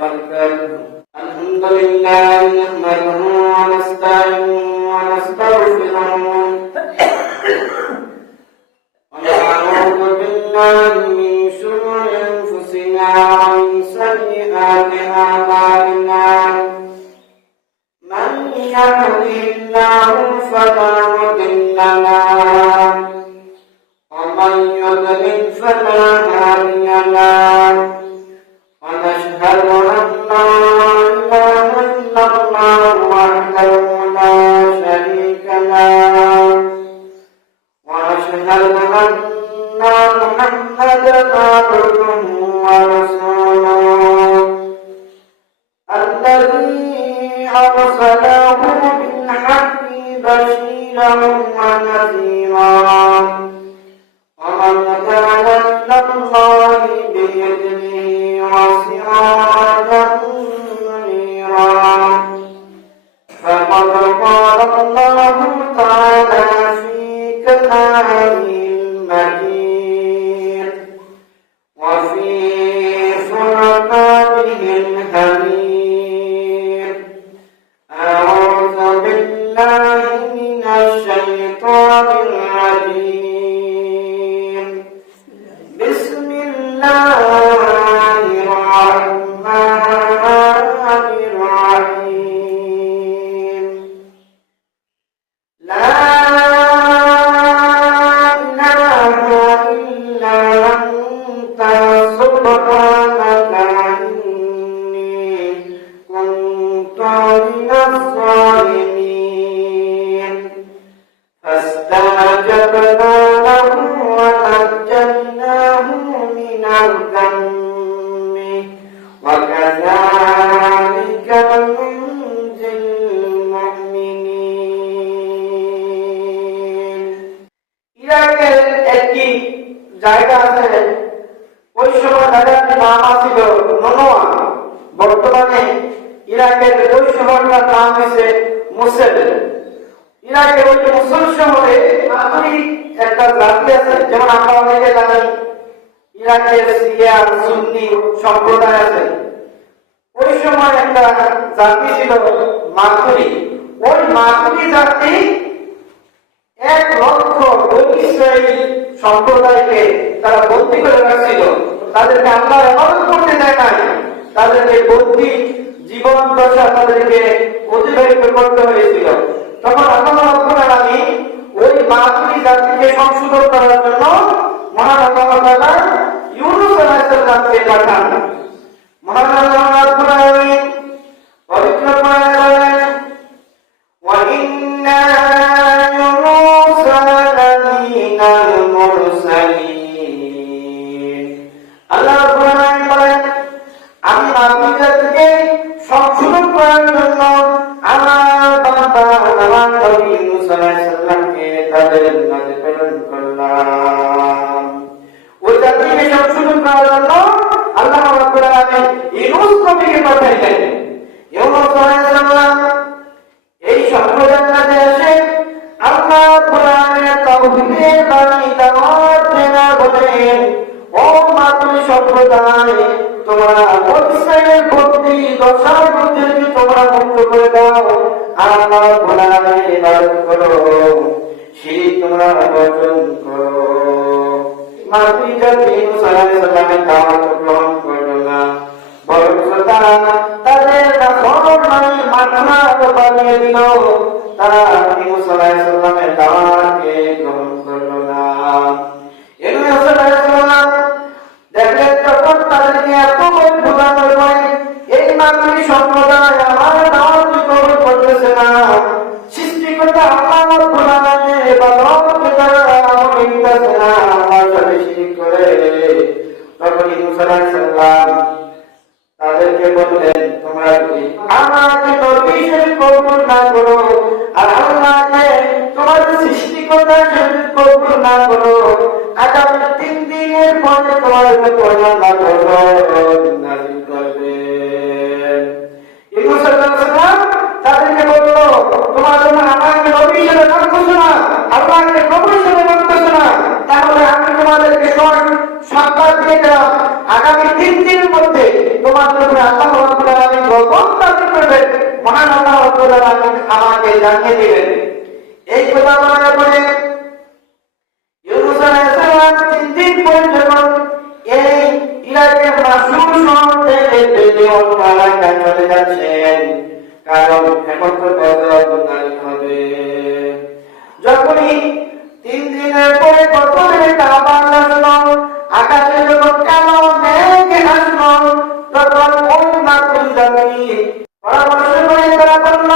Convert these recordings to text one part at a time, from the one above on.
وبركاته. الحمد لله نحمده ونستعينه ونستغفره ونعوذ بالله من شرور أنفسنا ومن سيئات أعمالنا. من يهده الله فلا مضل له ومن يضلل فلا هادي له. ونشهد أن لا إله إلا الله وحده لا شريك له. ونشهد أن محمدا عبده ورسوله الذي أرسله بالحق بشيرا ونذيرا. ومن كان إلى الله بإذنه وسراجا منيرا. فقد قال الله تعالى في كلامه المجيد وفي فرقانه الحميد. أعوذ بالله من الشيطان الرجيم. بسم الله الرحمن الرحيم. لا إله إلا أنت سبحانك إني كنت من الظالمين. فاستجبنا له ونجيناه من الغم وكذلك ننجي المؤمنين. ইরাকের একটি জায়গা আছে, ওই সময় জায়গাটির নাম ছিল নোনোয়া। বর্তমানে ইরাকের ওই শহরটার নাম হয়েছে মুসেল। ইরাকের ওই মুসল শহরে আধুনিক একটা জাতি আছে, যেমন আমরা অনেকে জানি ইরাকের শিয়া সুন্নি সম্প্রদায় আছে। ওই সময় একটা জাতি ছিল মাতুরি। ওই মাতুরি জাতি 1 লক্ষ ইসরায়েলি সম্প্রদায়কে তারা বন্দী করে রাখছিল। তাদেরকে আল্লাহর ইবাদত করতে দেয় নাই, তাদেরকে বন্দী জীবন দশা তাদেরকে অতিবাহিত করতে হয়েছিল। তখন আল্লাহ রাব্বুল আলামিন ওই মাতুরি জাতিকে সংশোধন করার জন্য মহান আল্লাহ তাআলা ইউনূস আলাইহিস সালামকে পাঠান। মহান আল্লাহ রাব্বুল আলামিন পবিত্র কোরআনে বলেন, ওয়া ইন্না ইউনূসা লামিনাল মুরসালিন। আল্লাহ রাব্বুল আলামিন বলেন, আমি মাতুরি জাতিকে সংশোধন করার জন্য আমার বান্দা আমার নবী ইউনূস আলাইহিস সালামকে তাদের মাঝে প্রেরণ করলাম। ওই জাতিকে সংশোধন করার জন্য আল্লাহ রাব্বুল আলামিন ইউনূস নবীকে পাঠাইলেন। ইউনূস আলাইহিস সালাম এই সম্প্রদায়ের মাঝে এসে আল্লাহ রাব্বুল আলামিনের তাওহীদের বাণী দাওয়াত দেওয়া বলেন, ও মাতুরি সম্প্রদায়, তোমরা ইসরায়েলের বন্দী দশার মধ্যে তোমরা মুক্ত করে দাও, আল্লাহ রাব্বুল আলামিনের ইবাদত করো, শিরক তোমরা বর্জন করো। মাতুরি জাতি ইউনূস আলাইহিস সালামের দাওয়াত গ্রহণ করল না, বরং তারা তাদের নাফরমানি মাথা বানিয়ে দিল। তারা ইউনূস আলাইহিস সালামের দাওয়াতকে গ্রহণ করল না। ইউনূস আলাইহিস সালাম দেখলেন যখন তাদেরকে এত বোঝানোর পরে এই মাতুরি সম্প্রদায় আমার দাওয়াত গ্রহণ করতেছে না, সৃষ্টিকর্তা আল্লাহ রাব্বুল আলামিনের ইবাদত তারা করতেছে না, আমার সাথে শিরক করে। তখন ইউনূস আলাইহিস সালাম তাদেরকে বললেন, তোমরা যদি আমাকে নবী হিসেবে কবুল না করো আর আল্লাহকে তোমাদের সৃষ্টিকর্তার হিসেবে কবুল না করো, আগামী 3 দিনের পরে তোমাদের উপর আল্লাহ গজব নাযিল করবেন। ইউনূস আলাইহিস সালাম তাদেরকে বলল, তোমরা যখন আমাকে নবী হিসেবে মানতেছো না, আল্লাহকে কবুল হিসেবে মানতেছো না, তাহলে আমি তোমাদেরকে সাক্ষাৎ দিয়ে দিলাম, আগামী 3 দিনের মধ্যে তোমাদের উপরে আল্লাহ জানিয়ে দিলেন। এই কথা বলার পরে ইউনূস আলাইহিস সালাম 3 দিন পরে যখন এই ইরাকের মাসুর শহর থেকে বেরিয়ে অন্য এলাকায় চলে যাচ্ছেন, কারণ এখন তো বদর হবে। যখনই 3 দিনের পরে বদরের আবার আসলো, আকাশে যখন কালো মেঘ আসলো, তখন ওই মাতৃ জাতি পরামর্শ করে তারা বলল,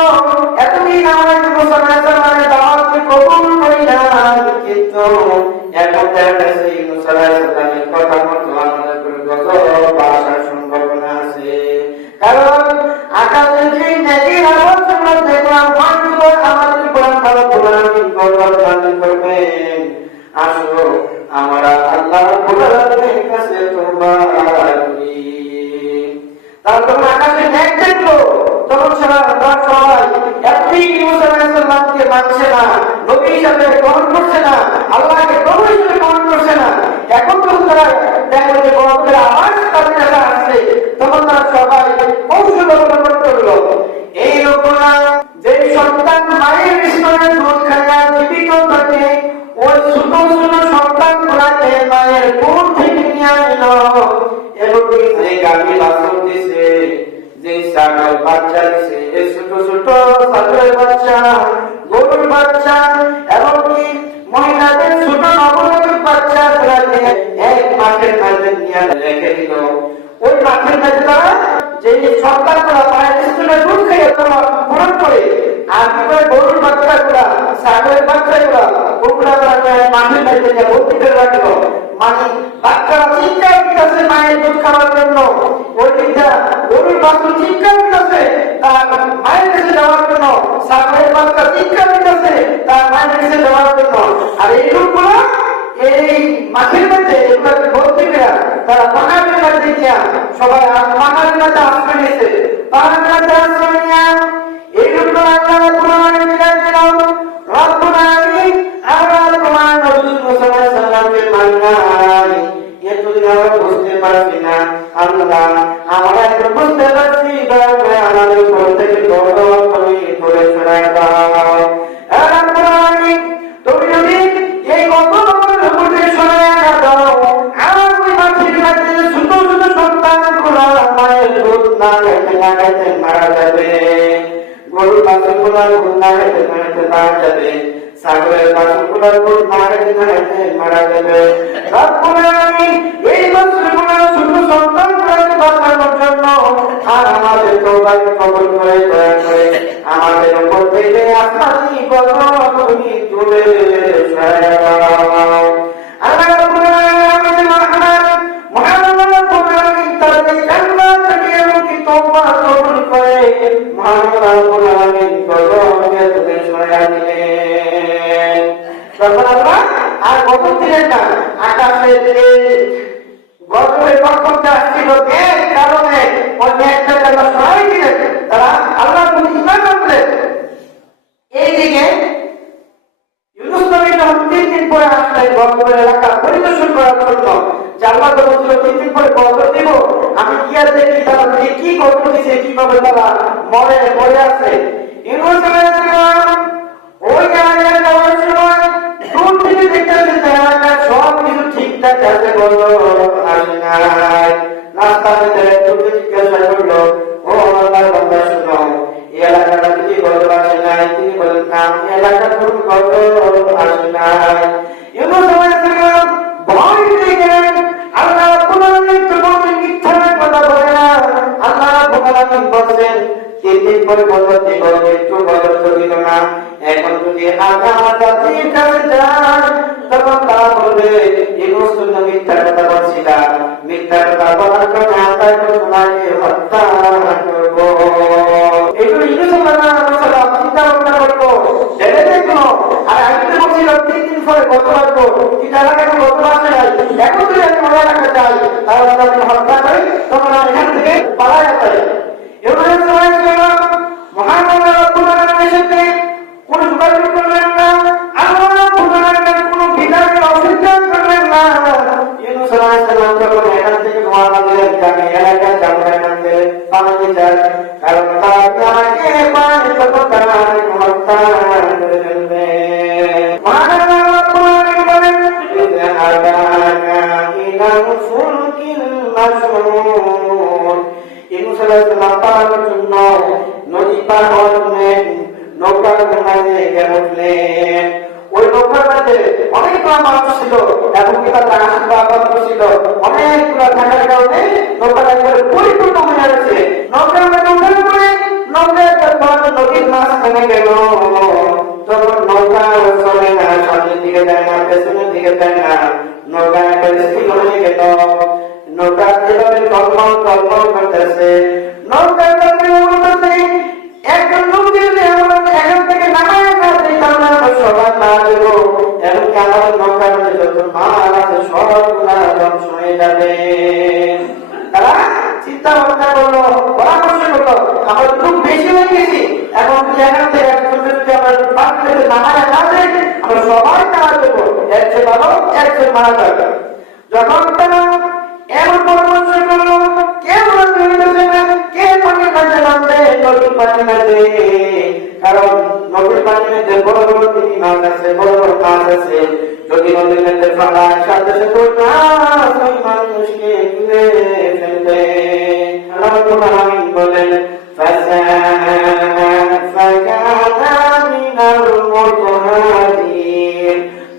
এতদিন আমরা মুসলমানদের দাওয়াতকে কবুল করি না, কিন্তু এখন দেখা যাচ্ছে মুসা আলাইহিস সালামের কথা মতো আমাদের উপর গজব আসার সম্ভাবনা আছে। কারণ আকাশে যে মেঘের আওয়াজ আমরা দেখলাম, হয়তো আমাদের উপর ভালো প্রমাণিত করবেন। আসো আমরা আল্লাহ রাব্বুল আলামিনের কাছে তওবা করি। তারপর আকাশে মেঘ দেখলো, তখন সবাই এতদিন মুসা আলাইহিস সালামকে মানছে না, নবী হিসেবে গ্রহণ করছে না, আল্লাহকে প্রভু হিসেবে গ্রহণ করছে না। এখন তো তারা দেখলো যে বড়দের আওয়াজ তাদের কাছে আসছে, তখন তারা সবাই কৌশল অবলম্বন করলো। এই লোকরা যে সন্তান মায়ের স্তনে দুধ খাইয়া জীবিত থাকে, ওই ছোট ছোট সন্তান গুলাকে মায়ের কোল থেকে নিয়ে আনলো, এবং যে গাভী বাছুর দিছে, যে ছাগল বাচ্চা দিছে, ছোট ছোট ছাগলের বাচ্চা, গরুর বাচ্চা, এবং কি মহিলাদের ছোট নবজাতক বাচ্চা গুলাকে এক মাঠের মধ্যে নিয়ে রেখে দিল। ওই মাঠের মধ্যে তারা যে সন্তানগুলা মায়ের স্তনে দুধ খেয়ে পূরণ করে, আর গরুর বাচ্চাগুলা, ছাগলের বাচ্চাগুলা, ওগুলা মাঠের মধ্যে নিয়ে ভর্তি করে রাখলো। মানে বাচ্চারা চিৎকার দিতেছে মায়ের দুধ খাওয়ার জন্য, ওই দিকটা গরুর বাচ্চা চিৎকার দিতেছে তার মায়ের কাছে যাওয়ার জন্য, ছাগলের বাচ্চা চিৎকার দিতেছে তার মায়ের কাছে যাওয়ার জন্য। আর এই লোকগুলো এই মাঠের মধ্যে এগুলোকে ভর্তি করে তারা পাহাড়ের মধ্যে গিয়া সবাই পাহাড়ের মধ্যে আশ্রয় নিয়েছে। পাহাড়ের মধ্যে আশ্রয় নিয়ে এই লোকগুলো আল্লাহ কোরআনে বিদায় দিল। রব্বুল আলামিন আমরা তোমার নবী মুসা আলাইহিস সালামকে মানলাই, এতদিন আমরা বুঝতে পারছি না, আল্লাহ আমরা এখন বুঝতে পারছি, আমাদের উপর থেকে গজব তুমি করে সরাই দাও। রব্বুল আলামিন তুমি যদি এই গজবের উপর থেকে সরাই না দাও, আমার ওই মাটির মধ্যে ছোট ছোট সন্তানগুলো মায়ের দুধ না খেতে মারা যাবে, গরুর বাছুরগুলো দুধ না খেতে মারা যাবে, ছাগলের বাছুরগুলো দুধ না খেতে মারা যাবে। রব্বুল আলামিন এই বাছুরগুলো ছোট সন্তানগুলোকে বাঁচানোর জন্য আর আমাদের তওবাকে কবুল করে দয়া করে আমাদের উপর থেকে আসমানি গজব তুমি তুলে সরাইয়া দাও। আল্লাহ রাব্বুল আলামিন আমাদের রহমান মুহাম্মদ রাব্বুল আলামিন তাকে জান্নাত থেকে মুক্তি তওবা কবুল করে মুহাম্মদ রাব্বুল আলামিন গজবকে তুলে সরাইয়া দিলেন। তখন আল্লাহ আর গজব দিলেন না, আকাশে যে গজবের পক্ষে আসছিল এর কারণে অন্য একটা আল্লাহ সরাই দিলেন, তারা আল্লাহর প্রতি ঈমান আনলেন। এইদিকে ইউনূস নবী যখন 3 দিন পরে আসলেন গজবের এলাকা পরিদর্শন করার জন্য, যে আল্লাহ তো বলছিল 3 দিন পরে গজব দিব, আমি গিয়ে দেখি তারা কি গজব দিছে, কিভাবে তারা মরে আছে। ইউনূস আলাইহিস সালাম ওই জায়গায় যাওয়ার সময় দূর থেকে দেখতে এলাকার সব কিছু ঠিকঠাক আছে, গজব আসে নাই। রাস্তার ভিতরে একটু জিজ্ঞাসা করলো, ও আল্লাহর বান্দা শুনো, এই এলাকাটা কি গজব আসে নাই? তিনি বলেন, না এলাকার কোন গজব আসে নাই। ইউনূস আলাইহিস সালাম ভয় পেয়ে গেলেন। আল্লাহ রাব্বুল আলামিন তো বলেন মিথ্যা কথা বলে না। আল্লাহ রাব্বুল আলামিন বলেন 3 দিন পরে গজব দিব, একটু গজব দিল না। এখন যদি আমার জাতির কাছে যান, তখন তারা বলবে ইউনূস নবী মিথ্যা কথা বলছিলাম, মিথ্যা কথা বলার কারণে আমরা তোমাকে হত্যা করব। এগুলো ইউনূস আলাইহিস সালাম চিন্তা ভাবনা করলো, জেনে দেখলো। আর আমি তো বলছিলাম 3 দিন পরে গজব আসবো, কিন্তু এলাকায় গজব আসে নাই। এখন যদি আমি মনে রাখতে চাই তাহলে তাকে হত্যা করি, তখন আমি এখান থেকে পালাই যাই। ইউনূস আলাইহিস সালাম মুহাম্মদ রাব্বুল আলামিনের সাথে কোন যোগাযোগ করলেন না, আল্লাহ রাব্বুল আলামিনের কোন বিধানকে অস্বীকার করলেন না। ইউনূস আলাইহিস সালাম যখন এখান থেকে রওনা দিলেন, আমি এলাকায় যাব না, এখান থেকে পালাতে চাই, কারণ তারা আমাকে পায় তখন তারা আমাকে হত্যা ফুলকিল মাশহুর। ইউনূস আলাইহিস সালাম পারার জন্য নদী পার হওয়ার জন্য নৌকার মাঝে উঠলেন। ওই নৌকার মাঝে অনেকগুলো মানুষ ছিল এবং কি তাদের আসবাবপত্র ছিল অনেকগুলো থাকার কারণে নৌকাটা একবারে পরিপূর্ণ হয়ে গেছে। নৌকার মাঝে উঠার পরে নৌকা যখন নদীর মাঝখানে গেল, তখন নৌকা চলে না, সামনের দিকে যায় না, পেছনের দিকে যায় না, নৌকা একবারে স্থির হয়ে গেল। নৌকা এভাবে টলমল টলমল করতেছে। নৌকা একজন লোক যদি এখান থেকে নামায় না দিই তাহলে আমরা সবার না দেবো, এমনকি আমাদের নৌকার মধ্যে যত মাল আছে সবগুলা ধ্বংস হয়ে যাবে। তারা চিন্তা ভাবনা করলো, পরামর্শ করলো, আমরা লোক বেশি হয়ে গেছি, এখন এখান থেকে একজন যদি আমরা পাঁচ থেকে নামায় না দিই আমরা সবাই মারা দেবো, এর চেয়ে ভালো এর চেয়ে মারা যাবে। যখন তারা এমন পরামর্শ করলো, কেউ কে পানির মাঝে নামবে, নদীর পানি মাঝে, কারণ নদীর পানি মাঝে বড় বড় তিমি মাছ আছে, বড় বড় মাছ আছে, যদি নদীর মধ্যে ফালায় সাথে সাথে ওই মানুষকে তুলে ফেলবে। আল্লাহ আমিন বলেন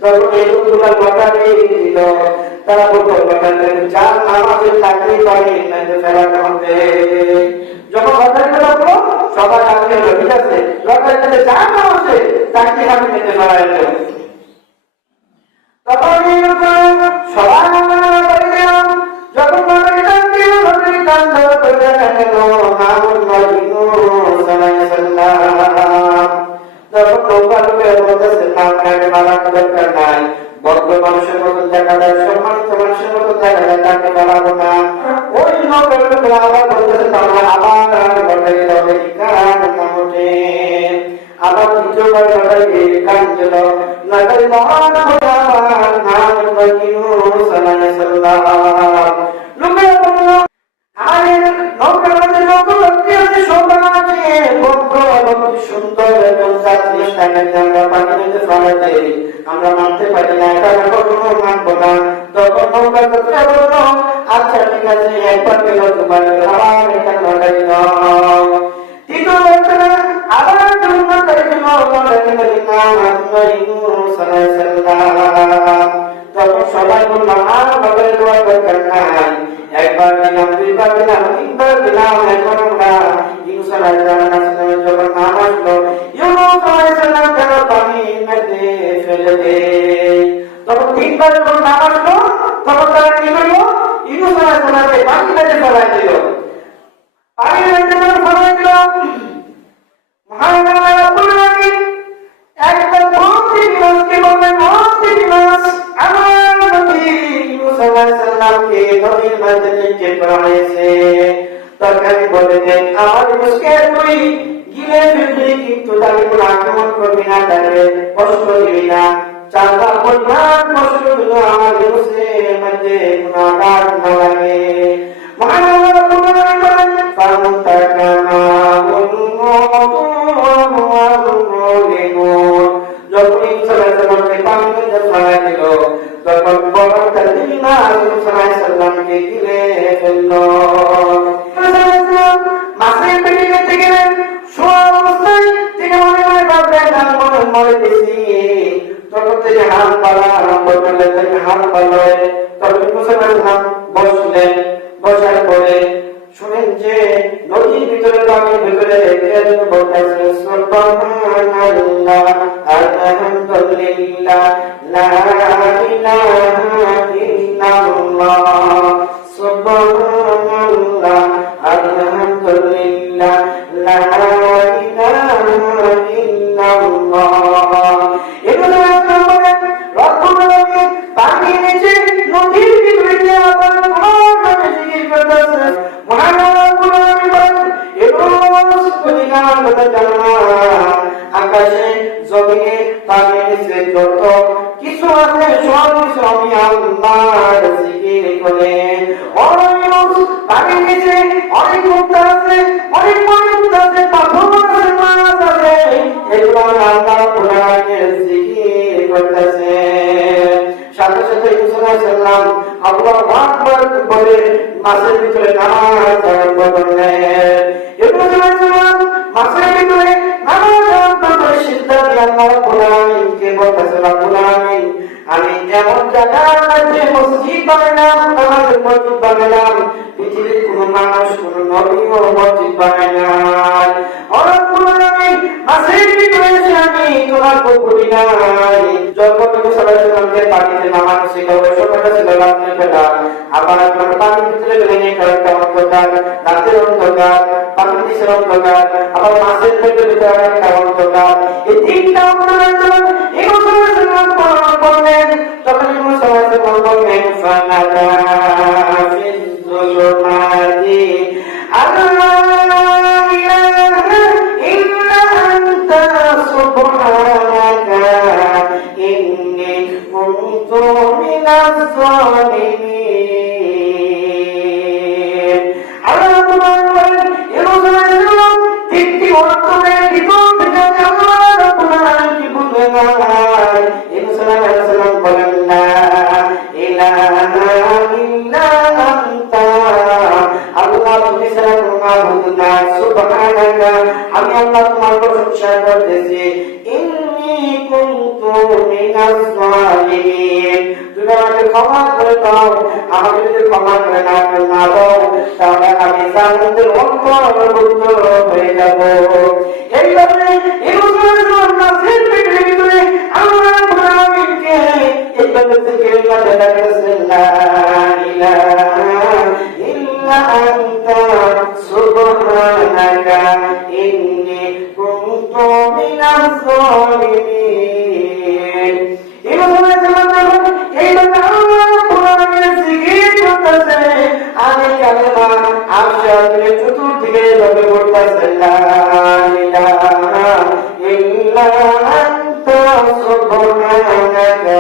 তখন এই লোকগুলা কথা দিয়ে দিল, তারা বলতো যার নামাজে চাকরি করে ফেলানো হবে। যখন কথাটা বলবো সবার আগে ঠিক আছে, লটার কাছে যার নাম আছে চাকরি আমি নিতে পারা যেত। তখন সবার করে দিলাম, যখন বদ্ধ মানুষের মতন দেখা যায়, সম্মানিত মানুষের মতন দেখা যায়, তাকে বলাবো না। ওই নৌকার আবার বলতেছে তাহলে আবার আবার দ্বিতীয়বার লড়াই কান দিল। লড়াই মহান আমরা মানতে পারি না, এটা কখনো মানবো না। তখন নৌকা বললো আচ্ছা ঠিক আছে, একবার পেল তোমার আবার এটা লড়াই তখন সবাই বললাম আর বাবার দোয়া দরকার নাই, একবার দিলাম, দুইবার দিলাম, তিনবার দিলাম, এখন আমরা ইউনূস আলাইহিস সালামের যখন নাম আসলো, ইউনূস আলাইহিস সালাম কেন পানির মধ্যে ফেলে দেয়। তখন তিনবার যখন নাম আসলো তখন তারা কি করলো, ইউনূস আলাইহিস সালামকে পানির মধ্যে ফেলাই দিল। পানির মধ্যে ফেলাই দিল, একদম মহাত্মী বললেন মহাত্মী মাস আমার নবী ইউনূস আলাইহিস সালামকে নদীর মধ্যে নিক্ষেপ করা হয়েছে। তরকারি বলে দেন আমার ইউনূসকে তুই গিলে ফেলবি, কিন্তু তাকে কোনো আক্রমণ করবি না, তাকে কষ্ট দিবি না। চাঁদা পরিমাণ কষ্ট দিল আমার ইউনূসের মধ্যে কোনো আঘাত না লাগে। তখন সালামকে গিলে ফেলল। মাছের পেটে গেতে গেলেন, শোয়া অবস্থায় তিনি মনে মনে ভাবলেন মনে মরে গেছি। তখন থেকে হাত পালা আরম্ভ করলেন, থেকে হাত পালয়। তখন মুসলমান বসলেন, বসার পরে শুনেন যে নদীর ভিতরে পানির ভিতরে একজন বলতেছে সুবহানাল্লাহ আলহামদুলিল্লাহ লা ইলাহা ইল্লাল্লাহ সুবহানাল্লাহ আলহামদুলিল্লাহ লা ইলাহা ইল্লাল্লাহ। এগুলো আপনারা বলেন রব্বুল আলামিন পানির নিচে নদীর ভিতরে আবার কোরআনে জিকির করতেছে। আকাশে জমিনে পানির নিচে যত কিছু আছে সব কিছু আমি আল্লাহর জিকির করে। পানির নিচে অনেক মুক্তা আছে, অনেক মুক্তা আছে, পাথর আছে, মাছ আছে, এগুলো আল্লাহ কোরআনের জিকির করতেছে। সাথে সাথে ইউনূস আলাইহিস সালাম আল্লাহু আকবার বলে মাছের ভিতরে নামাজ আরম্ভ করলেন। ইব্রাহিম আলাইহিস সালাম মাছের ভিতরে নামাজ আরম্ভ করে সিদ্ধান্ত আল্লাহ রাব্বুল আলামিনকে বলতেছে, রব্বুল আলামিন আমি এমন জায়গার মধ্যে মসজিদ বানালাম, নামাজের মসজিদ বানালাম, পৃথিবীর কোন মানুষ কোন নবীও মসজিদ বানায় নাই। রব্বুল আলামিন মাছের ভিতরে এসে আমি তোমার কবুলি নাই। যখন নবী সাল্লাল্লাহু আলাইহি ওয়াসাল্লামকে পানিতে নামানো শিখাবে, সকালে ছিল রাত্রে বেলা, আবার আপনার পানির ভিতরে গেলেন একটা অন্ধকার, রাতের অন্ধকার, পানির নিচের অন্ধকার, আবার মাছের পেটের ভিতরে একটা অন্ধকার, এই তিনটা অন্ধকার এই মুসলমান বললেন। তখন মুসলমান বললেন ফানাদা ফিল যুলুমাতি আল্লা ইলাহা ইল্লা আনতা সুবহানাকা ইন্নী কুনতু মিনাজ জালিমিন। আল্লাহ তোমার বলেন এই মুসলমান তিনটি অন্তরের ভিতর থেকে আল্লাহ রাব্বুল আলামিন কি বললেন এই মুসলমান বলেন লা ইলাহা ইল্লা আনতা আল্লাহ তুমি ছাড়া কোনো মাবুদ নাই, সুবহানাকা আমি আল্লাহ তোমার প্রশংসা করতেছি, ইন্নী কুনতু মিনাজ জালিমিন তুমি আমাকে ক্ষমা করে দাও, আমাকে যদি ক্ষমা করে না দাও তাহলে আমি জান্নাতের অন্তর্ভুক্ত হয়ে যাব। এইভাবে এই মুসলমান নাসির পেটের ভিতরে আল্লাহ রাব্বুল আলামিনকে এইভাবে জিকির করতে লাগলেন, লা ইলাহা ইল্লা আনতা সুবহানাকা ইন্নী কুনতু মিনাজ জালিমিন। এই মুসলমান এইভাবে আল্লাহ রাব্বুল আলামিনের জিকির করতেছে, আমি কালেমা আশহাদু চতুর্দিকে এভাবে বলতেছে, লা ইলাহা ইল্লা আনতা সুবহানাকা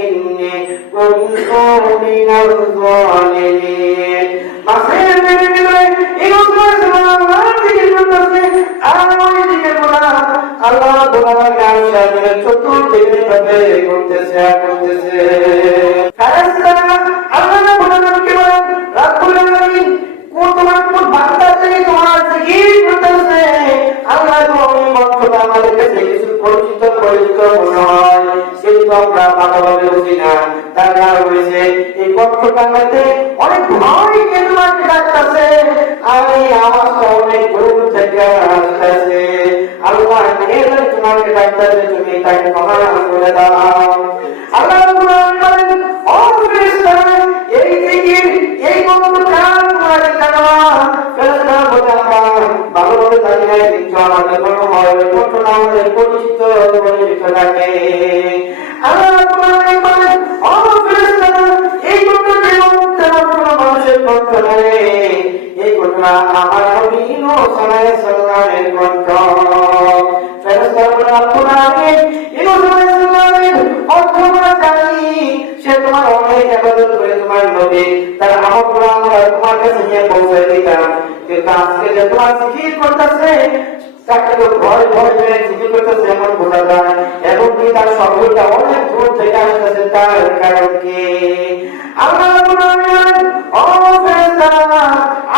ইন্নী কুনতু মিনাজ জালিমিন। মাছের ভিতরে এই মুসলমান জিকির করতেছে, আর ওই জিকিরগুলো আল্লাহ রাব্বুল আলামিন আশহাদু চতুর্দিকে এভাবে করতেছে করতেছে। ফেরেশতারা আল্লাহ রাব্বুল আলামিনকে বলেন, রাব্বুল আলামিন তোমার কোন বান্দা থেকে তোমার জিকির করতেছে, আল্লাহ তুমি মতটা আমাদের কাছে কিছু পরিচিত মনে হয়, কিন্তু আমরা ভালোভাবে বুঝি না। তার কারণ হয়েছে এই কণ্ঠটার মধ্যে অনেক ভয় কে তোমাকে ডাকতেছে, আর এই আওয়াজটা অনেক দূর থেকে আসতেছে। আল্লাহ এর তোমাকে ডাকতেছে, তুমি তাকে ক্ষমা করে দাও। আল্লাহ রাব্বুল আলামিন বলেন, ও ফেরেশতারা এই জিকির এই কণ্ঠটা তোমাদের কারণে ফেরেশতারা বলে আমরা ভালোভাবে জানি না, কিন্তু আমাদের মনে হয় কণ্ঠটা আমাদের পরিচিত থাকে। আল্লাহ রাব্বুল আলামিন বলেন, ও ফেরেশতারা এই কণ্ঠ তেমন কোনো মানুষের কণ্ঠ নয়, এই কণ্ঠটা আমার নবী নূহ সাল্লাল্লাহু আলাইহি ওয়াসাল্লামের কণ্ঠ। ফেরেশতারা বলে, রাব্বুল আলামিন এই নূহ সাল্লাল্লাহু আলাইহি ওয়াসাল্লামের কণ্ঠটা জানি, সে তোমার অনেক ইবাদত করে তোমার নবী, তার আমলগুলো আমরা তোমার কাছে নিয়ে পৌঁছে দিতাম, কিন্তু আজকে যে তোমার জিকির করতেছে তাকে তো ভয় ভয় করে জিকির করতেছে এমন বোঝা যায়, এবং কি তার শব্দটা অনেক দূর থেকে আসতেছে, তার কারণ কি? আল্লাহ রাব্বুল আলামিন ও ফেরেশতারা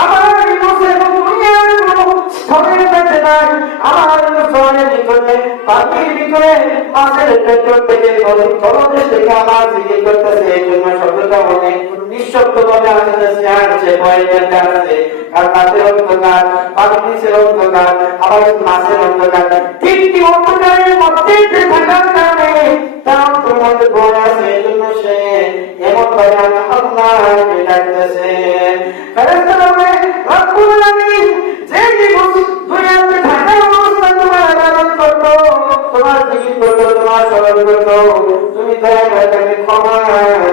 আমার নিকটে দুনিয়ার কোনো স্থলের মধ্যে নাই, আমার স্থলের নিকটে পাখির ভিতরে মাছের পেটর থেকে নদীর তলদেশ থেকে আমার জিকির করতেছে, এই জন্য শব্দটা অনেক নিঃশব্দ ভাবে আসতেছে, আর সে ভয়ের মধ্যে আসছে, কারণ রাতের অন্ধকার, পাখির নিচের অন্ধকার, আবার মাছের অন্ধকার, তিনটি অন্ধকারের মধ্যে থাকার কারণে তার মধ্যে ভয় আছে, এই জন্য সে এমন ভাবে আল্লাহকে ডাকতেছে। ফেরেশতারা বলে, রাব্বুল আলামিন যে দুনিয়াতে থাকার অবস্থা তোমার ইবাদত করতো, তোমার জিকির করতো, তোমার স্মরণ করতো, তুমি দয়া করে তাকে ক্ষমা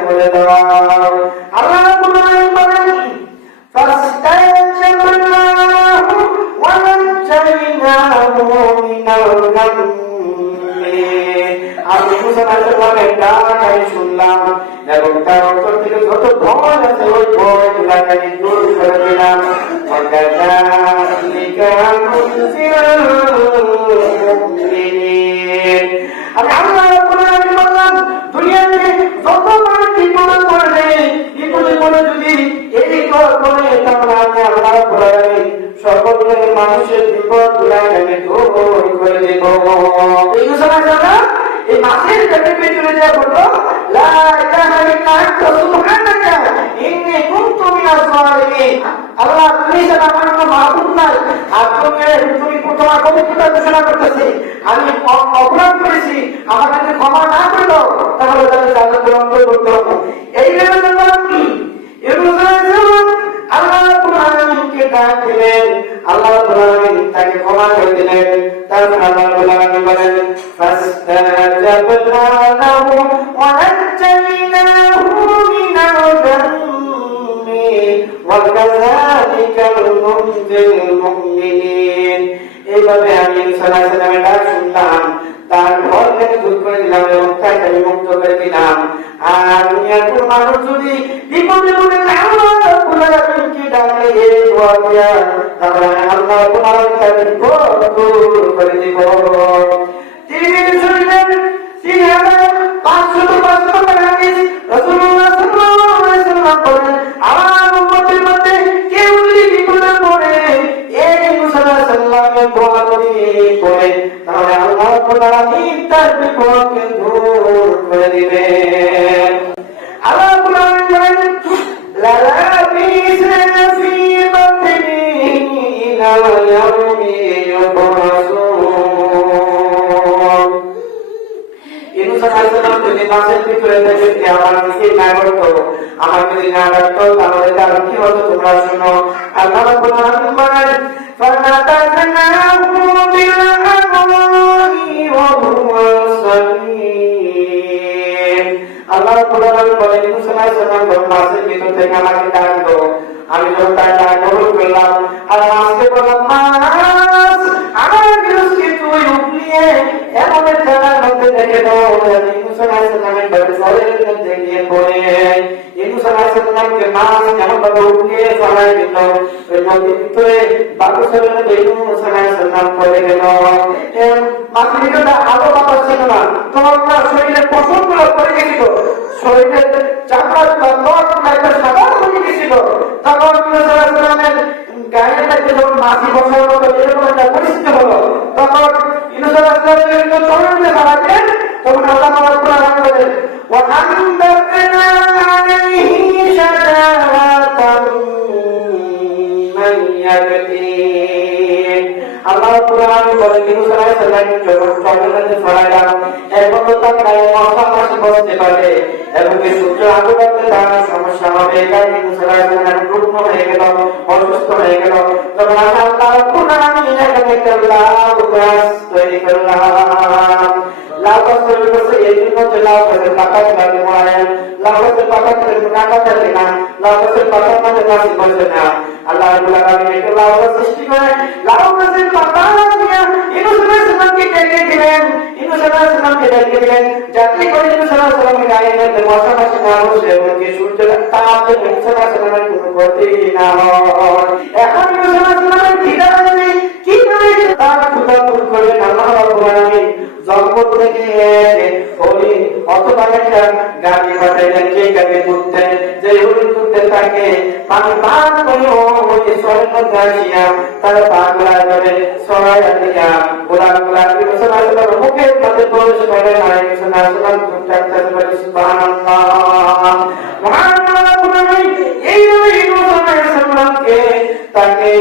করে দাও। আল্লাহ রাব্বুল আলামিন বলেন, ফাস্তাজাবনাহু ওয়া নাজাইনাহু মিনাল গাম্মি। আমি মুসা আলাইহিস সালামের ডাক শুনলাম, এবং তার অন্তর থেকে যত ভয় আছে ওই ভয়গুলোকে আমি দূর করে দিলাম। আমি আল্লাহ রাব্বুল আলামিন বললাম, দুনিয়াতে যত মানুষ বিপদ করবে, বিপদ মানুষের বিপদ গুলাই আমি দূর করে দেব। এই মুসলমানরা এই মাছের পেটের ভিতরে যা বলল লা ইলাহা ইল্লা আনতা সুবহানাকা ইন্নী কুনতু মিনাজ জালিমিন। আল্লাহ তুমি ছাড়া আমার কোনো মাবুদ নাই, আর তুমি তোমার পবিত্রতা ঘোষণা করতেছি, আমি অপরাধ করেছি, আমাকে যদি ক্ষমা না করে দাও তাহলে তাদের জান্নাতে অন্তর্ভুক্ত হবো। এই জন্য আল্লাহ রাব্বুল আলামিনকে ডাক দিলেন, আল্লাহ রাব্বুল আলামিন তাকে ক্ষমা করে দিলেন। তারপর আল্লাহ রাব্বুল আলামিন বলেন ফাস্তাজাবনা লাহু ওয়া নাজ্জায়নাহু মিনাল গাম্মি ওয়া কাযালিকাল নুনজিল মুমিনিন। এইভাবে আমি সাল্লাল্লাহু আলাইহি ওয়াসাল্লামের ডাক শুনলাম, তার ঘর থেকে দূর করে দিলাম এবং তাকে আমি মুক্ত করে দিলাম। আর দুনিয়ার কোন মানুষ যদি বিপদে পড়ে আল্লাহ রাব্বুল আলামিনকে ডাকে এই দোয়া দিয়া, তাহলে আল্লাহ রাব্বুল আলামিন তাকে বিপদ দূর করে দিব। তিরমিজি শরীফের 3555 হাদিস রাসূলুল্লাহ সাল্লাল্লাহু আলাইহি ওয়াসাল্লাম বলেন, আমার উম্মতের মধ্যে কেউ যদি বিপদে পড়ে এই মুসা আলাইহিস সালামের দোয়া করে তাহলে আল্লাহ রাব্বুল আলামিন তার বিপদকে দূর করে দিবেন। আল্লাহ রাব্বুল আলামিন বলেন লা লাবিসনা ফি বাতনি ইলা ইয়াউমি ইউবআসুন। ইউনূস আলাইহিস সালাম যদি মাছের ভিতরে থেকে আমার দিকে না করতো, আমাকে যদি না ডাকতো, তাহলে তার কি হতো তোমরা শুনো। আল্লাহ রাব্বুল আলামিন বলেন ফানাতাযনাহু বিল আরওয়াহি ওয়া হুয়া সামিন। আল্লাহ রাব্বুল আলামিন বলেন ইউনূস আলাইহিস সালাম মাছের ভিতর থেকে আমাকে ডাকলো, আমি যখন তার ডাক কবুল করলাম আর মাছকে বললাম মাছ আমার বিরুদ্ধে তুই উপলিয়ে এমন এক জায়গার মধ্যে দেখে দাও। ইউনূস আলাইহিস সালামের জলের মধ্যে গিয়ে পড়ে ইউনূস আলাইহিস সালামকে মাছ এমন ভাবে উপলিয়ে ফেলাই দিল, ওই নদীর ভিতরে বাতাসের মধ্যে ইউনূস আলাইহিস সালাম পড়ে গেল। মাছের ভিতরে আলো বাতাস ছিল না, তোমার শরীরের পশমগুলো পড়ে গেছিল, শরীরের চামড়া একটা সাদা হয়ে গেছিল। তখন ইউনূস আলাইহিস সালামের গায়ের মধ্যে যখন মাছি বসার মতো এরকম একটা পরিস্থিতি হলো, তখন ইউনূস আলাইহিস সালামের চরণে মারা গেলেন। তখন আল্লাহ রাব্বুল আলামিন বলেন ওয়া আনবাতনা আলাইহি শাজারাতান মিন ইয়াকতিন। আল্লাহ রাব্বুল আলামিন বলেন ইউনূস আলাইহিস সালামের চরণে মধ্যে ছড়াইলাম, এরপর তার গায়ে মশা মাছি বসতে পারে এবং এই সূর্য আলো লাগলে তার সমস্যা হবে। তাই ইউনূস আলাইহিস সালাম রুগ্ন হয়ে গেল, অসুস্থ হয়ে গেল। তখন আল্লাহ রাব্বুল আলামিন একটা লাউ গাছ তৈরি করলাম। লাউ গাছ তৈরি করছে এই জন্য যে লাউ গাছের পাতা লাগে মোড়ায়, লাউ গাছের পাতা থেকে কাটা থাকে না, লাউ গাছের পাতার মধ্যে মাছি বসে না। আল্লাহ রাব্বুল আলামিন একটা লাউ গাছ সৃষ্টি করে লাউ গাছের পাতা দিয়া ইউনূস আলাইহিস সালামকে ডেকে দিলেন। ইউনূস আলাইহিস সালামকে ডেকে দিলেন যাতে করে ইউনূস আলাইহিস সালামের গায়ের মধ্যে মশা মাছি না বসে এবং সূর্যের তাপে ইউনূস আলাইহিস সালামের কোনো ক্ষতি না হয়। এখন ইউনূস আলাইহিস সালামের খিদা লাগে, কি করে তার ক্ষুধা দূর করলেন আল্লাহ রাব্বুল আলামিন। জঙ্গল থেকে হরি অথবা একটা গাড়ি পাঠাইলেন, যে গাড়ি ঘুরতে যে হরি ঘুরতে থাকে পানি পান করে ওই সরের মধ্যে আসিয়া তার পা গোলা ধরে সরাই দিয়া গোলা গোলা ইউনূস আলাইহিস সালামের মুখের মধ্যে প্রবেশ করে না। ইউনূস আলাইহিস সালাম চারটা বলে সুবহানাল্লাহ মুহাম্মদ রাসূলুল্লাহ। এইভাবে ইউনূস আলাইহিস সালামকে তাকে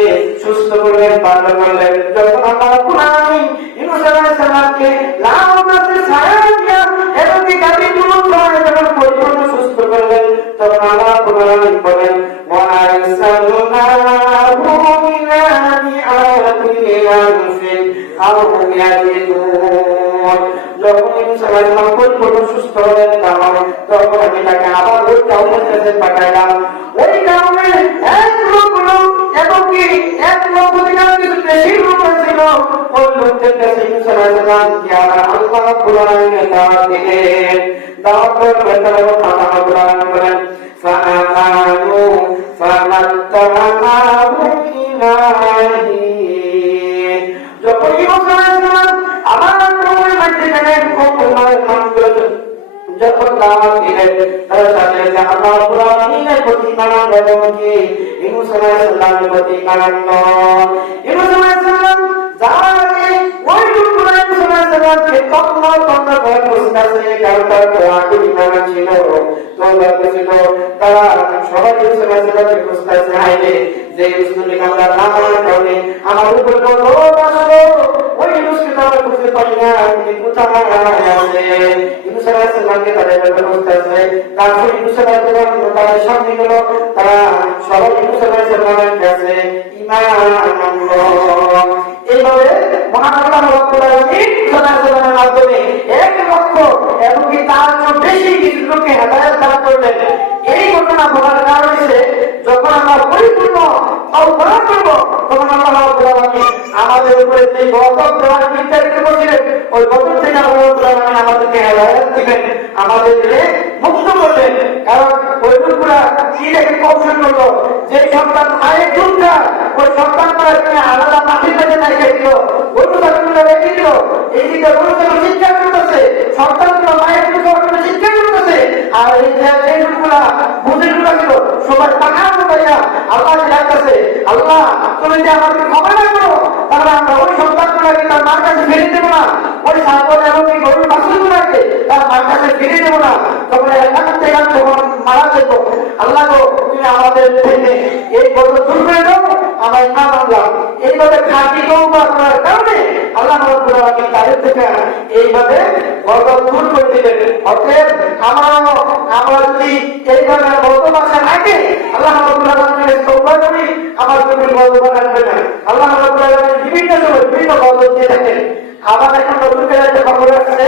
সুস্থ করলেন, ভালো করলেন। যখন আল্লাহ রাব্বুল আলামিন ইউনূস আলাইহিস সালামকে লাউ গাছের ছায়া দিয়া এবং গাড়ি দুমুখে যখন পরিপূর্ণ সুস্থ করলেন, তখন আল্লাহ রাব্বুল আলামিন বলেন ওয়া আরসালনাহু ইলা মিআতিল আলফিন আও ইয়াজিদুন। যখন ইউনূস আলাইহিস সালাম পরিপূর্ণ সুস্থ হলেন তখন আমি তাকে আবার ওই কাউমের কাছে পাঠাইলাম। ওই কাউমের এক লোক এবং কি এক লোক থেকে কিছু বেশি লোক ছিল, ওই লোকদের কাছে ইউনূস আলাইহিস সালাম আল্লাহ রাব্বুল আলামিন দাওয়াত দিলেন। দাওয়াত করে তারা আল্লাহ রাব্বুল আলামিন বলেন ফাআমানু ফামাত্তানাহু ইলাহি। যখন ইউনূস আলাইহিস সালাম আবার কওমের মধ্যে গেলেন, কওমের মানুষগুলো যখন দাওয়াত দিলেন তার সাথে আল্লাহ রাব্বুল আলামিনের প্রতি ইমান এবং কি ইউনূস আলাইহিস সালামের প্রতি ইমান নয়। ইউনূস আলাইহিস সালাম যারে ওই লোকগুলো ইউনূস আলাইহিস সালামকে কখনো কখনো ভয় করতেছে, কারণ তার আগে ইমান ছিল, তওবা ছিল। তারা সবাই ইউনূস আলাইহিস সালামকে খুঁজতেছে, হায়রে যে ইউনূসকে আমরা না মানার কারণে আমার উপর লোভ আসলো, ওই ইউনূসকে তো আমরা খুঁজে পাই না, তিনি কোথায় আছে? ইউনূস আলাইহিস সালামকে তাদের খুঁজতেছে। তারপর ইউনূস আলাইহিস সালাম তাদের সামনে গেল, তারা সবাই ইউনূস আলাইহিস সালামের কাছে ঈমান আনলো। এইভাবে মহান আল্লাহ রাব্বুল আলামিন ইউনূস আলাইহিস সালামের মাধ্যমে 1 লক্ষ এবং কি তার চেয়ে বেশি কিছু লোককে হেদায়েত দান করলেন। এই ঘটনা বলার কারণ হচ্ছে যখন আমরা পরিপূর্ণ তওবা করব, তখন আল্লাহ রাব্বুল আলামিন আমাদের উপরে যে গজব দেওয়ার নির্ধারিত করেছিলেন, ওই গজব থেকে আল্লাহ রাব্বুল আলামিন আমাদেরকে হেদায়েত দিবেন, আমাদেরকে মুক্ত করবেন। কারণ ওই লোকরা কি দেখে কৌশল করলো, যে সন্তান মায়ের দুধটা ওই সন্তানটা আলাদা মাটির কাছে রেখে দিল, গরু ছাগলগুলো রেখে দিল, এইদিকে গরু ছাগল চিৎকার করতেছে, সন্তানগুলো মায়ের দুধ চিৎকার করতেছে, আর এই যে লোকগুলা বুঝেগুলো ছিল সবাই পাখা উঠাইয়া আল্লাহ ডাকতেছে, আল্লাহ তুমি যে আমাকে ক্ষমা না করো, তাহলে আমরা ওই সন্তানগুলাকে তার মার কাছে ফিরে দেবো না, ওই ছাগল এবং গরুর বাছুরগুলাকে তার মার কাছে ফিরে দেবো না, তখন একান্তে একান্তে মারা যেত। আল্লাহ গো তুমি আমাদের থেকে এই গজব দূর করে দাও, আমরা ইমান আনলাম। এইভাবে খাঁটি তওবা করার কারণে আল্লাহ রাব্বুল আলামিন তাদের থেকে এইভাবে গজব দূর করে দিলেন। অতএব আমরা যদি এইভাবে গজব আসার আগে আল্লাহ রাব্বুল আলামিনের তওবা করি, আমার জন্য গজব আসবে না। আল্লাহ রাব্বুল আলামিন বিভিন্ন সময় বিভিন্ন গজব দিয়ে থাকেন। আবার এখন নতুন করে একটা খবর আসছে,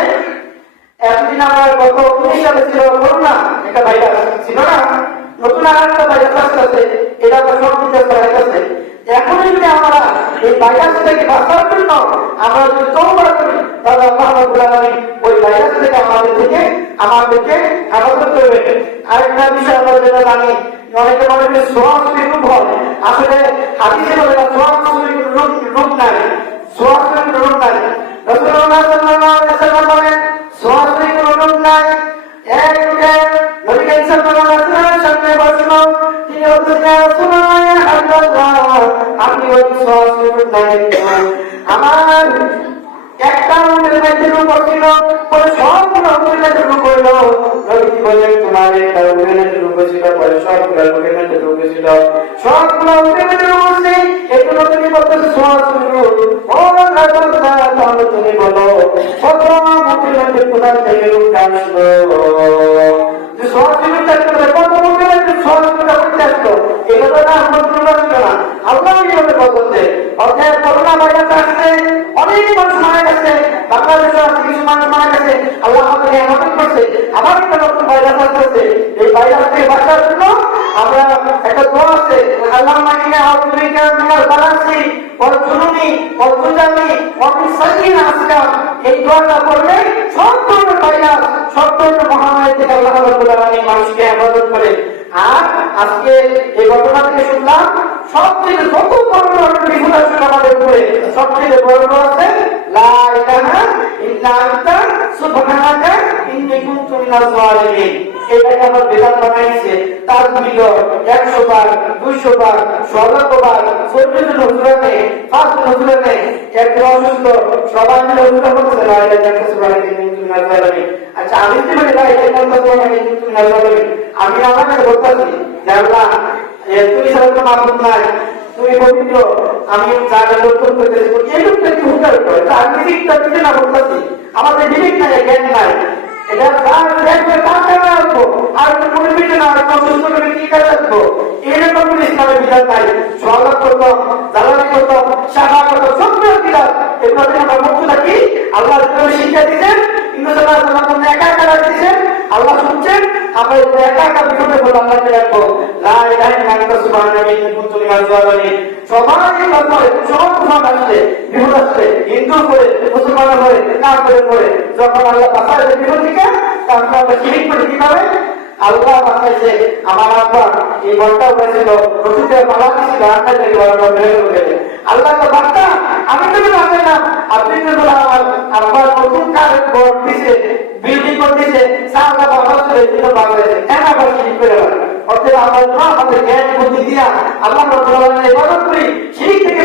এতদিন আমার গত 19 সালে ছিল করোনা, একটা ভাইরাস ছিল না, নতুন আর একটা ভাইরাস আসতেছে, এটা তো সব কিছু ছড়াইতেছে। এখন যদি আমরা এই ভাইরাস থেকে বাঁচার জন্য আমরা যদি তওবা করি, তাহলে আল্লাহ রাব্বুল আলামিন ওই ভাইরাস থেকে আমাদেরকে হেফাজত করবেন। আরেকটা বিষয় আমরা যেটা জানি, অনেকে মনে করে সোয়াশরীর রূপ হয়, আসলে হাদিসে বলে না সোয়াশরীর রূপ নাই, সোয়াশরীর রূপ নাই। রাসূলুল্লাহ সাল্লাল্লাহু আলাইহি ওয়াসাল্লাম বলেন সোয়াশরীর রূপ নাই। এক নবী সাল্লাল্লাহু আলাইহি ওয়াসাল্লামের সামনে বসলো, তিনি বললেন ইয়া রাসূলুল্লাহ ইয়া হাবিবাল্লাহ, আপনি ওই সোয়াশরীর রূপ নাই, আমার একটা উটের মধ্যে রূপ ছিল, পরে সবগুলো উটের মধ্যে রূপ হইল। নবীজি বললেন তোমার একটা উটের মধ্যে রূপ ছিল, পরে সবগুলো উটের মধ্যে রূপ ছিল, সবগুলো উটের মধ্যে রূপ হচ্ছে, এগুলো তুমি বলতেছো সোয়াশরীর রূপ। ও রাসূলুল্লাহ, তাহলে তুমি বলো প্রথম উটের মধ্যে কোথা থেকে রূপ আসলো? যে সোয়াশরীর থাকতে পারে প্রথম উটের মধ্যে সোয়াশরীরটা করতে আসলো, এটা তো না মন্ত্রণা ছিল না, আল্লাহ এইভাবে বলতে। অর্থাৎ করোনা ভাইরাস আসছে, অনেক মানুষ মারা গেছে, বাংলাদেশে কিছু মানুষ মারা গেছে, আল্লাহ আমাদেরকে হেফাজত করছে। আবার একটা নতুন ভাইরাস আসছে, এই ভাইরাস থেকে বাঁচার জন্য আমরা একটা দোয়া আছে, আল্লাহুম্মা ইন্নী আউযু বিকা মিনাল বালাসি ওয়াল জুনুনি ওয়াল জুদামি ওয়া মিন সাইয়্যিল আসকাম। এই দোয়াটা পড়লে সব ধরনের ভাইরাস, সব ধরনের মহামারী থেকে আল্লাহ রাব্বুল আলামিন মানুষকে হেফাজত করে। আর আজকে এই ঘটনা থেকে শুনলাম সবথেকে যত বড় বড় বিপদ আসবে আমাদের উপরে, সবথেকে বড় বড় আছে লা ইলাহা ইল্লা আনতা সুবহানাকা ইন্নী কুনতু মিনাজ জালিমিন। এটাকে আমার বেদাত বানাইছে, তার মূল্য 100 বার, 200 বার, 1000 বার, 40 জন হুজুরাতে, 5 জন হুজুরাতে, একজন অসুস্থ, সবাই মিলে হুজুরা বলছে লা ইলাহা ইল্লা সুবহানাকা ইন্নী কুনতু মিনাজ জালিমিন। আচ্ছা আমি কি বলি লা ইলাহা ইল্লা সুবহানাকা ইন্নী কুনতু মিনাজ জালিমিন, আমি আমার কাছে বলতাছি যে আল্লাহ তুমি ছাড়া তো মাবুদ নাই, তুমি পবিত্র, আমি জায়গা লক্ষ্য করতেছি, এই লোকটা কি হুকার করে, তার বিবেকটা দিতে না বলতেছি, আমাদের বিবেক নাই, জ্ঞান নাই, এটা তার দেখবে তার জায়গা রাখবো, আর কোনো পিঠে না সুস্থ করে কি কাজ রাখবো, এরকম কোনো ইসলামের বিধান নাই। স্বাগত করতাম, জ্বালানি করতাম, শাখা করতাম, সব বিধান, এগুলো থেকে আমরা মুক্ত থাকি। আল্লাহ শিক্ষা দিচ্ছেন, একা একা রাখতেছেন, আল্লাহ শুনছেন, আমরা একা একা বিপদে বলে আল্লাহকে রাখবো। লা ইলাহা ইল্লা আনতা সুবহানাকা ইন্নী কুনতু মিনাজ জালিমিন। সবাই করে সব কুফর আসলে বিপদ আসলে হিন্দু করে, মুসলমান করে, কাফের করে, যখন আল্লাহ বাঁচায় বিপদ থেকে, তখন আমরা শিরিক করে কিভাবে আল্লাহ বাঁচাইছে। আমার আব্বা এই বলটা উঠেছিল, রসুলের মালা দিয়েছিল, আটটা থেকে আল্লাহ তো বার্তা, আমি তো বাঁচাইলাম, আপনি তো আমার আব্বার নতুন কারের ঘর দিছে, বিল্ডিং করতেছে, সাহায্য বসাতে হয়েছিল বাংলাদেশে কেন আবার শিরিক করে বলেন অতএব আমরা আমাদের জ্ঞান বুদ্ধি দিয়া আল্লাহ রাব্বুল আলামিনের ইবাদত করি শিরিক থেকে